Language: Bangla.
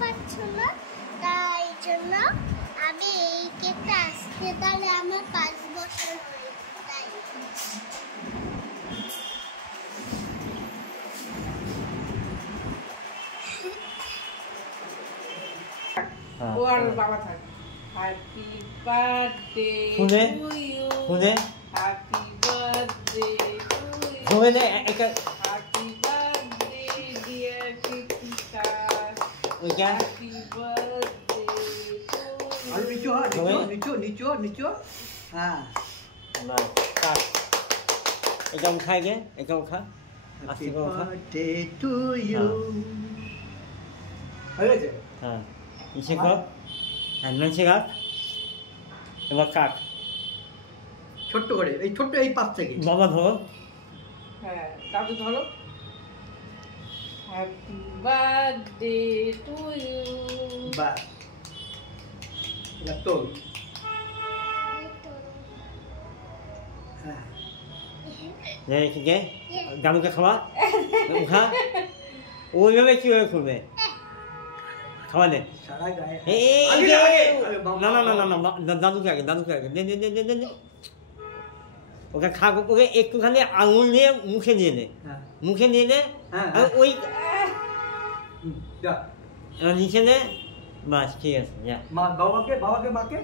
পারছো না, তাই জন্য আমি এই কেকটা আজকে তাহলে আমার 5 বছর হয়ে তাই। ও আর বাবা থাক। Happy birthday to you, happy birthday to you, happy birthday dear Kritika, happy birthday to you. আর নিচো হ্যাঁ না কাট এটা খাই গে এটা খা হ্যাপি বার্থডে টু ইউ হয়ে গেছে হ্যাঁ ইসে কর হ্যাঁ ননসে কাট এবার কাট ছোট্ট করে এই ছোট্ট এই পাশ থেকে বাবা ধরো হ্যাঁ দাদু ধরো। Happy birthday to you. বাস এটা তো হ্যাঁ নে কি গে দাদুকে খাওয়া খা ওইভাবে কিভাবে করবে খাওয়া নে সারা গায়ে এই না না না না না দাদুকে আগে নে নে নে নে নে ওকে খা ওকে একটুখানি আঙুল নিয়ে মুখে নিয়ে নে মুখে নিয়ে নে আর ওই যা নিচে নে বাস ঠিক আছে যা বাবাকে মাকে